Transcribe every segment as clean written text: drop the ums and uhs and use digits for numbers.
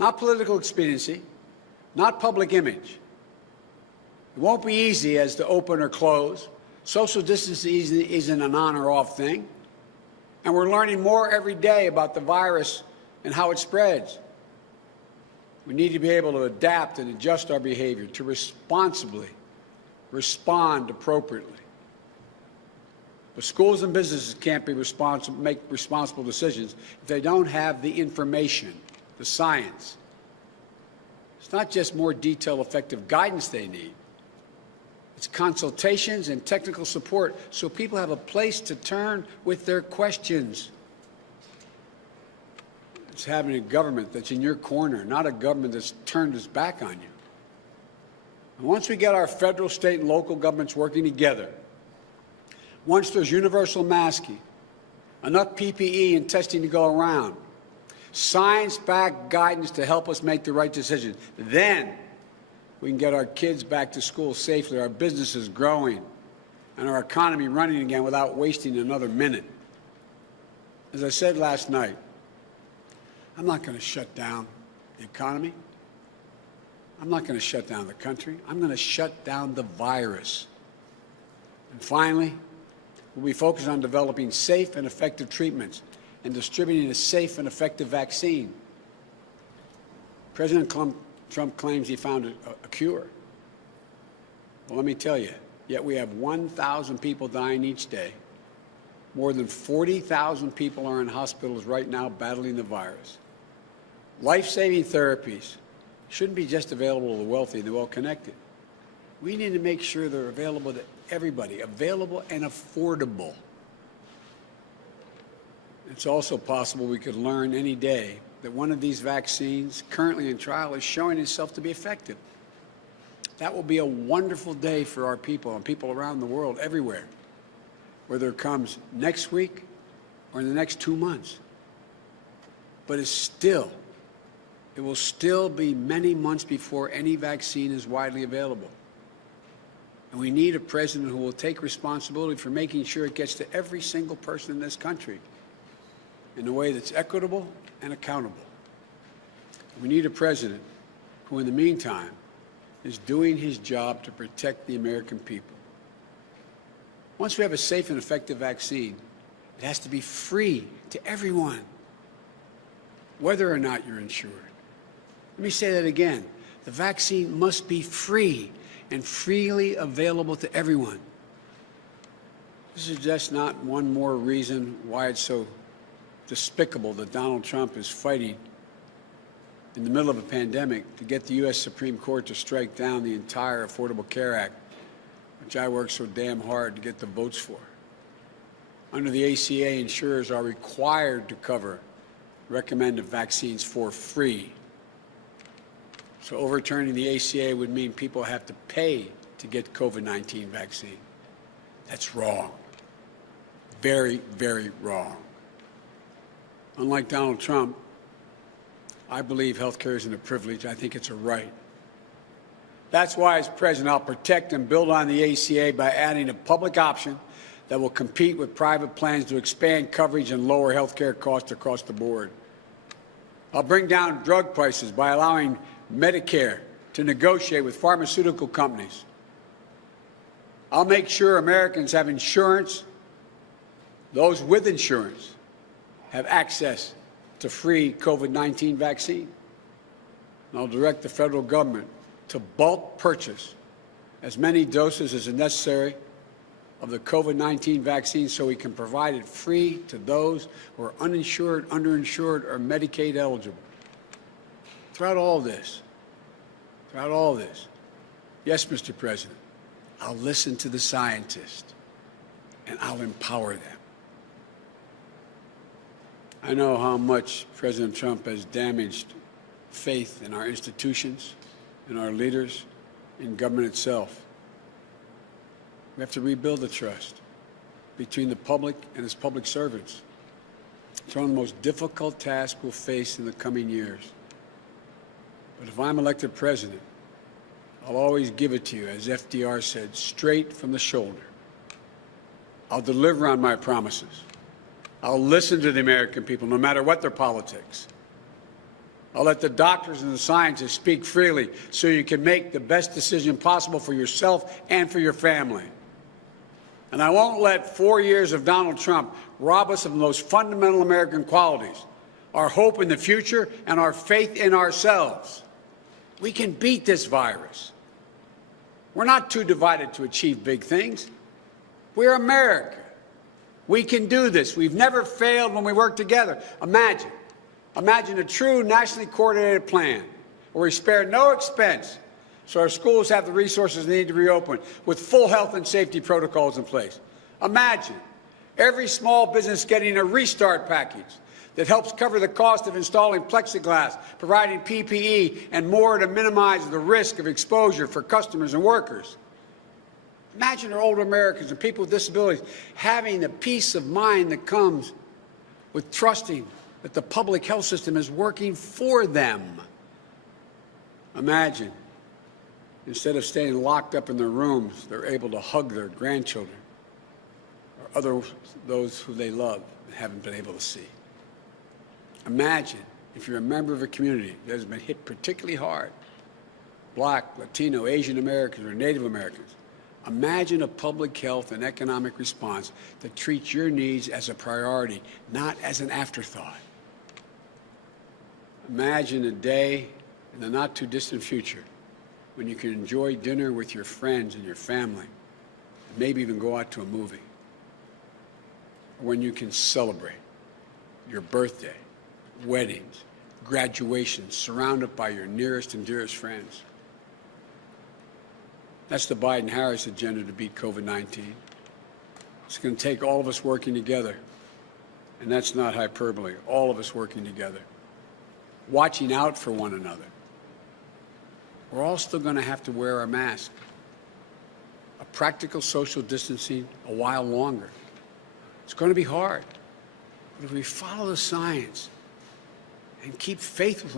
not political expediency, not public image. It won't be easy as to open or close. Social distancing isn't an on or off thing. And we're learning more every day about the virus and how it spreads. We need to be able to adapt and adjust our behavior to responsibly respond appropriately. But schools and businesses can't be make responsible decisions if they don't have the information, the science. It's not just more detailed, effective guidance they need. It's consultations and technical support so people have a place to turn with their questions. It's having a government that's in your corner, not a government that's turned its back on you. And once we get our federal, state, and local governments working together, once there's universal masking, enough PPE and testing to go around, science-backed guidance to help us make the right decision, then we can get our kids back to school safely, our businesses growing, and our economy running again without wasting another minute. As I said last night, I'm not going to shut down the economy. I'm not going to shut down the country. I'm going to shut down the virus. And finally, we'll be focused on developing safe and effective treatments and distributing a safe and effective vaccine. President Trump claims he found a cure. Well, let me tell you, yet we have 1,000 people dying each day. More than 40,000 people are in hospitals right now battling the virus. Life-saving therapies shouldn't be just available to the wealthy and the well-connected. We need to make sure they're available to everybody, available and affordable. It's also possible we could learn any day that one of these vaccines currently in trial is showing itself to be effective. That will be a wonderful day for our people and people around the world, everywhere, whether it comes next week or in the next 2 months. But it will still be many months before any vaccine is widely available. And we need a president who will take responsibility for making sure it gets to every single person in this country in a way that's equitable and accountable. We need a president who, in the meantime, is doing his job to protect the American people. Once we have a safe and effective vaccine, it has to be free to everyone, whether or not you're insured. Let me say that again. The vaccine must be free and freely available to everyone. This is just not one more reason why it's so despicable that Donald Trump is fighting in the middle of a pandemic to get the U.S. Supreme Court to strike down the entire Affordable Care Act, which I worked so damn hard to get the votes for. Under the ACA, insurers are required to cover recommended vaccines for free. So overturning the ACA would mean people have to pay to get COVID-19 vaccine. That's wrong. Very, very wrong. Unlike Donald Trump, I believe health care isn't a privilege. I think it's a right. That's why, as president, I'll protect and build on the ACA by adding a public option that will compete with private plans to expand coverage and lower health care costs across the board. I'll bring down drug prices by allowing Medicare to negotiate with pharmaceutical companies. I'll make sure Americans have insurance. Those with insurance have access to free COVID-19 vaccine. And I'll direct the federal government to bulk purchase as many doses as is necessary of the COVID-19 vaccine so we can provide it free to those who are uninsured, underinsured, or Medicaid eligible. Throughout all this, yes, Mr. President, I'll listen to the scientists and I'll empower them. I know how much President Trump has damaged faith in our institutions, in our leaders, in government itself. We have to rebuild the trust between the public and its public servants. It's one of the most difficult tasks we'll face in the coming years. But if I'm elected president, I'll always give it to you, as FDR said, straight from the shoulder. I'll deliver on my promises. I'll listen to the American people, no matter what their politics. I'll let the doctors and the scientists speak freely so you can make the best decision possible for yourself and for your family. And I won't let 4 years of Donald Trump rob us of the most fundamental American qualities, our hope in the future and our faith in ourselves. We can beat this virus. We're not too divided to achieve big things. We're America. We can do this. We've never failed when we work together. Imagine a true nationally coordinated plan where we spare no expense so our schools have the resources they need to reopen with full health and safety protocols in place. Imagine every small business getting a restart package that helps cover the cost of installing plexiglass, providing PPE, and more to minimize the risk of exposure for customers and workers. Imagine our older Americans and people with disabilities having the peace of mind that comes with trusting that the public health system is working for them. Imagine, instead of staying locked up in their rooms, they're able to hug their grandchildren or those who they love and haven't been able to see. Imagine if you're a member of a community that has been hit particularly hard, Black, Latino, Asian Americans, or Native Americans. Imagine a public health and economic response that treats your needs as a priority, not as an afterthought. Imagine a day in the not-too-distant future when you can enjoy dinner with your friends and your family, and maybe even go out to a movie. Or when you can celebrate your birthday, weddings, graduations, surrounded by your nearest and dearest friends. That's the Biden-Harris agenda to beat COVID-19. It's going to take all of us working together, and that's not hyperbole, all of us working together, watching out for one another. We're all still going to have to wear our mask, a practical social distancing a while longer. It's going to be hard, but if we follow the science and keep faith with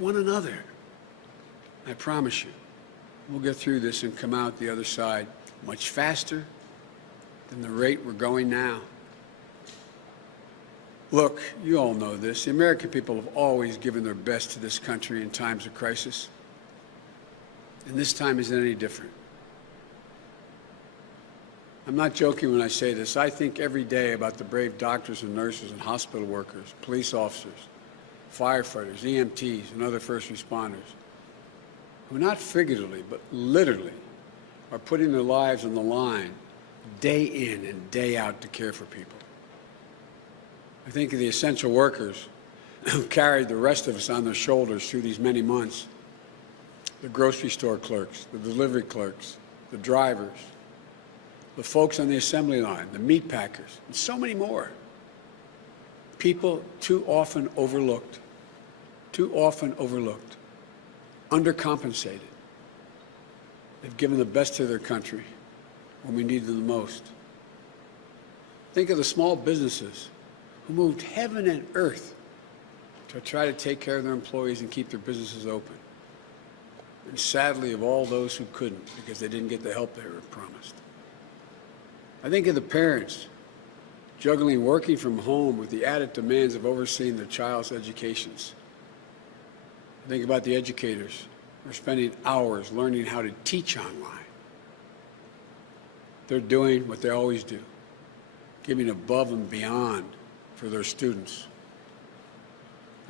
one another, I promise you, we'll get through this and come out the other side much faster than the rate we're going now. Look, you all know this. The American people have always given their best to this country in times of crisis. And this time isn't any different. I'm not joking when I say this. I think every day about the brave doctors and nurses and hospital workers, police officers, firefighters, EMTs, and other first responders who not figuratively, but literally, are putting their lives on the line day in and day out to care for people. I think of the essential workers who carried the rest of us on their shoulders through these many months. The grocery store clerks, the delivery clerks, the drivers, the folks on the assembly line, the meat packers, and so many more. People too often overlooked, undercompensated. They've given the best to their country when we need them the most. Think of the small businesses who moved heaven and earth to try to take care of their employees and keep their businesses open. And sadly, of all those who couldn't because they didn't get the help they were promised. I think of the parents juggling working from home with the added demands of overseeing their child's educations. I think about the educators who are spending hours learning how to teach online. They're doing what they always do, giving above and beyond for their students.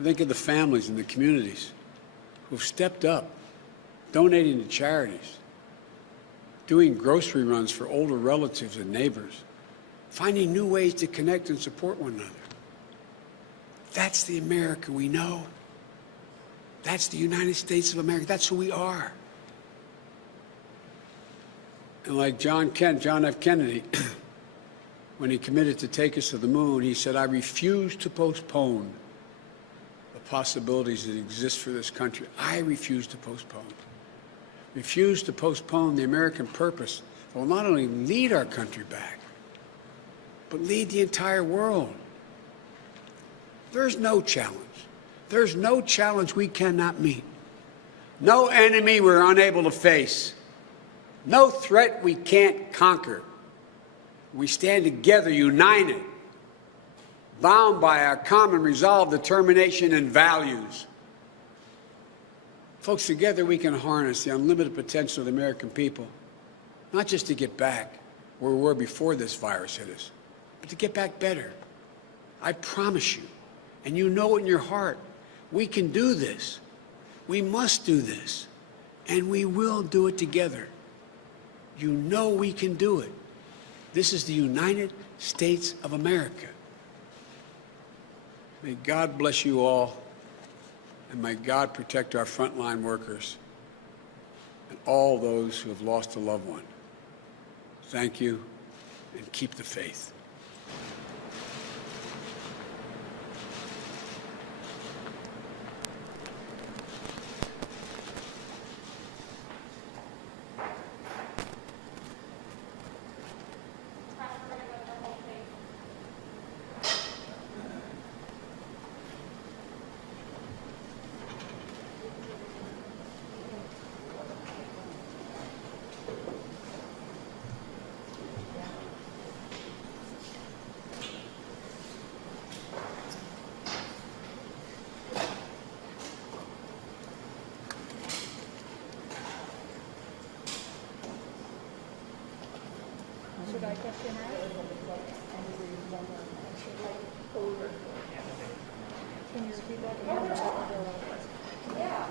I think of the families and the communities who've stepped up, donating to charities, doing grocery runs for older relatives and neighbors, finding new ways to connect and support one another. That's the America we know. That's the United States of America. That's who we are. And like John F. Kennedy, when he committed to take us to the moon, he said, I refuse to postpone the possibilities that exist for this country. I refuse to postpone. Refuse to postpone the American purpose that will not only lead our country back, but lead the entire world. There's no challenge. There's no challenge we cannot meet. No enemy we're unable to face. No threat we can't conquer. We stand together, united, bound by our common resolve, determination, and values. Folks, together we can harness the unlimited potential of the American people, not just to get back where we were before this virus hit us, but to get back better. I promise you, and you know it in your heart, we can do this. We must do this, and we will do it together. You know we can do it. This is the United States of America. May God bless you all, and may God protect our frontline workers and all those who have lost a loved one. Thank you, and keep the faith. Should I get him out? Can you repeat that again? Yeah,